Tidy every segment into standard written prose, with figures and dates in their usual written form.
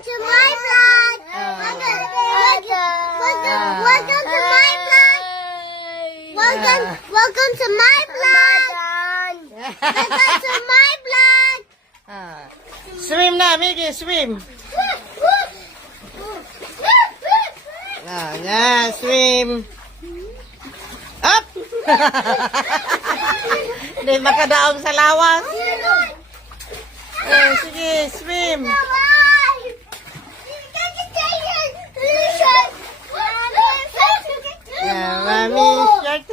to my vlog. Welcome to my vlog. Welcome to my vlog. Welcome to my vlog. Swim na, Mickey, swim. Swim. Up! Hindi makadaog sa lawas. Sige, swim. Mami, shark,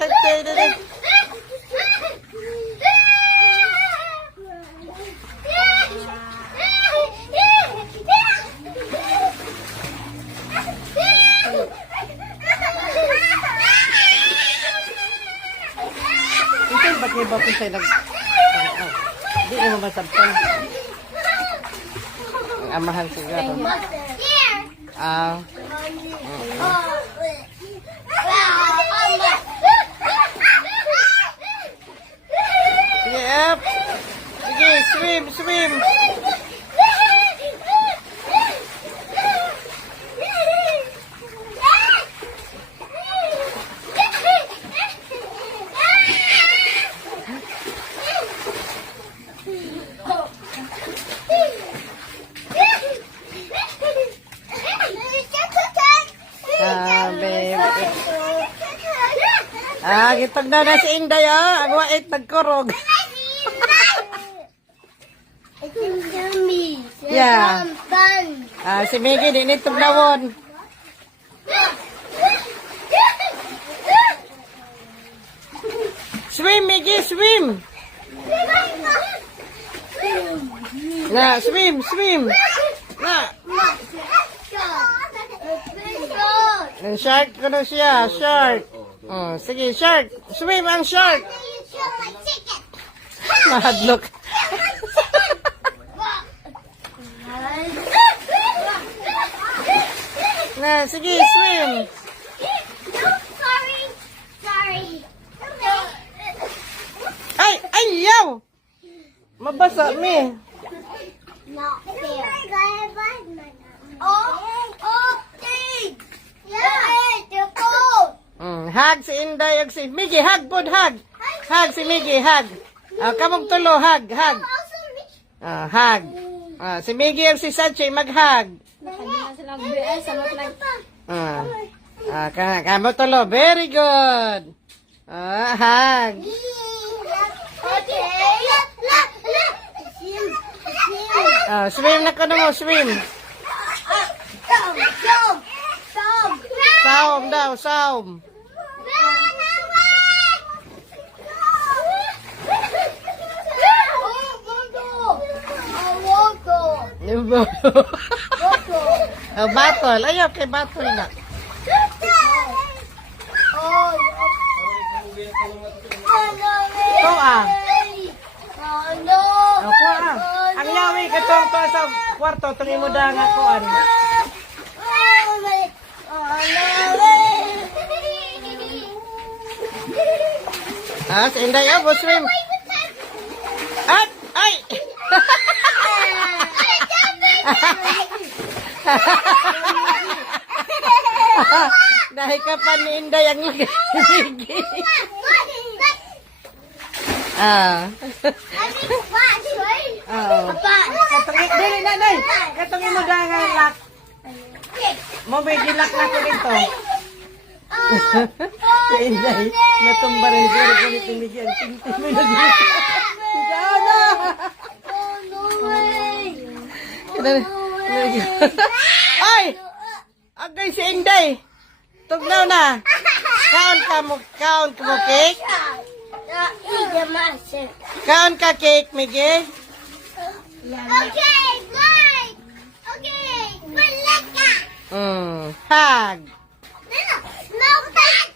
bakit ba kung sa'yo di mo masabtan. Ang amahan siguro. Sige, up. Sige, swim, swim. Gitag na si Inday, ang wait nagkurog. Yeah. Si Miggy, di nitog lawon. Swim, Miggy, swim. Na, swim, swim. Na. Shark ko na siya, shark. Sige, shark. Swim ang shark. Mahadlok. Na, sige, swim. Sorry. Ay, ay, yaw. Mabasa, me. Not fair. Thanks. Hug si Inday ug si Miggy, hug pod, hug. Hug si Miggy, hug. Kamong tulo, hug, hug. Hug. Si Miggy ug si Sachi mag-hug. Kamong tulo, very good. Hug. Swim na ka mo, swim. Saum daw, saum. Battle. Ayaw kay battle na. Ang yawi katong to sa kwarto tong imo da nga kuan. Si Inday go swim. At ay. Dahil ka pa ni Inday ang lagay. Dili na, day. Katong imo da nga lock. Mo may gilak na ko dito. Si Inday, natumba rin siya. Kulit yung bigyan. Tintin mo na dito. Si Jana! Ay! Agay si Inday. Tugnaw na. Count ka mo cake. Count ka cake, Miggy. Okay, good. Okay, malaka. Hug. No, tag.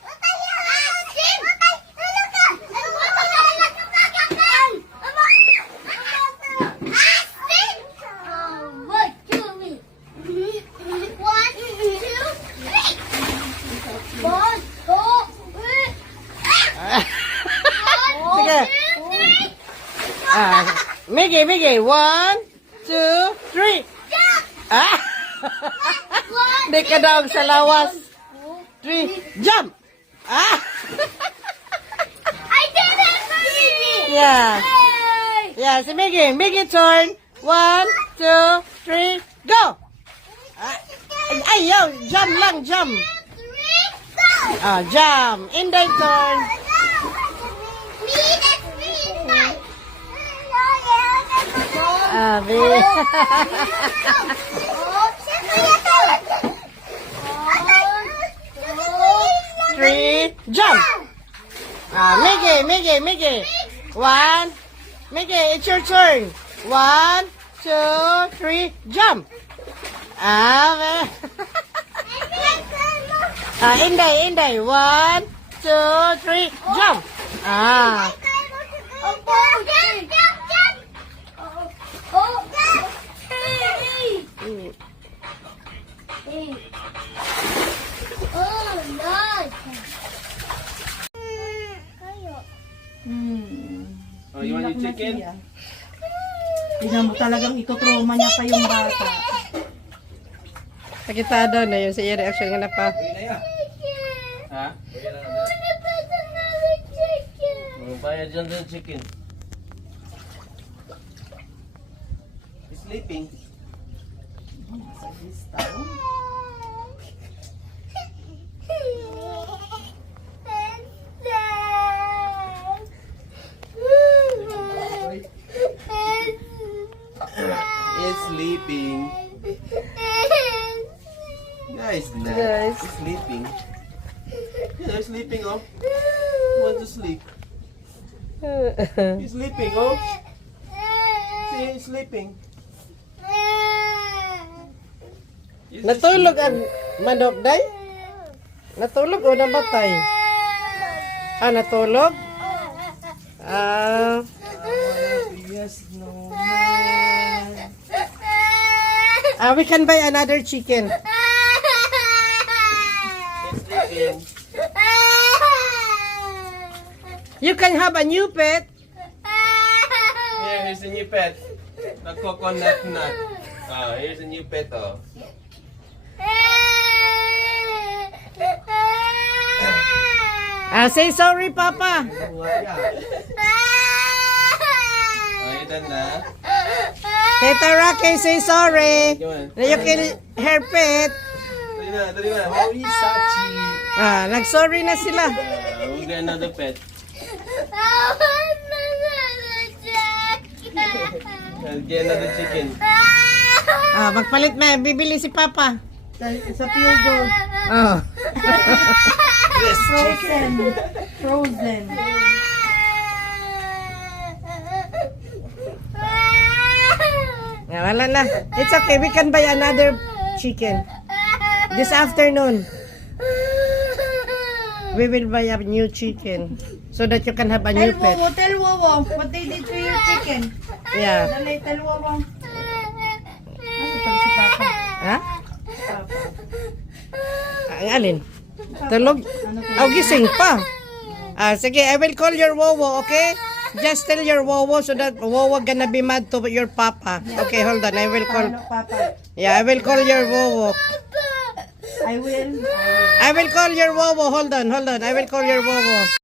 Sige. Miggy. 1, 2, 3. Di ka daog sa lawas. 3, jump! Ah! I did it, Miggy! Yeah. Yay! Yeah, si Miggy. Miggy turn. 1, 2, 3, go! Ah, ay, yo, jump lang, jump. 3, go! Jump. Inday turn. Me, that's me, fight. Abi. Oh, siyempre ito. 3, jump. Miggy. 1, Miggy, it's your turn. 1, 2, 3, jump. Inday. 1, 2, 3, jump. Oh, you want your chicken? Tingnan mo talagang itutroma niya pa yung bata. Nakita daw na yun sa reaction nga na pa. Ha? Oh, bayad dyan ng chicken. He's sleeping. He's sleeping. Guys, Guys. he's sleeping. Yeah, he's sleeping, oh. He wants to sleep. He's sleeping, oh. See, he's sleeping. He's Natulog ang manok, day? Natulog o namatay? Natulog? Yes, no. We can buy another chicken. He's sleeping. You can have a new pet. Here, here's a new pet. The coconut nut. Oh, here's a new pet, oh. Say sorry, Papa. Oh, you done na? Tita Rocky, say sorry. Come on. Na you kill her pet. Dali na. Oh, he's Sachi. Nag-sorry na sila. We'll get another pet. I'll get another chicken. Magpalit na. Bibili si Papa. Sa Pure Gold. Oh. Yes, chicken. Frozen. Wala na. It's okay. We can buy another chicken. This afternoon, we will buy a new chicken so that you can have a new pet. Tell Wowo what they did to your chicken. Yeah. Dali, tell Wowo. Ano si Papa? Ha? Ang alin? Tulog? Gising pa. Sige, I will call your Wowo, okay? Just tell your Wowo so that Wowo gonna be mad to your Papa. Okay, hold on. I will call. Ano, Papa? Yeah, I will call your Wowo. I will. I will call your Wowo. Hold on. I will call your Wowo.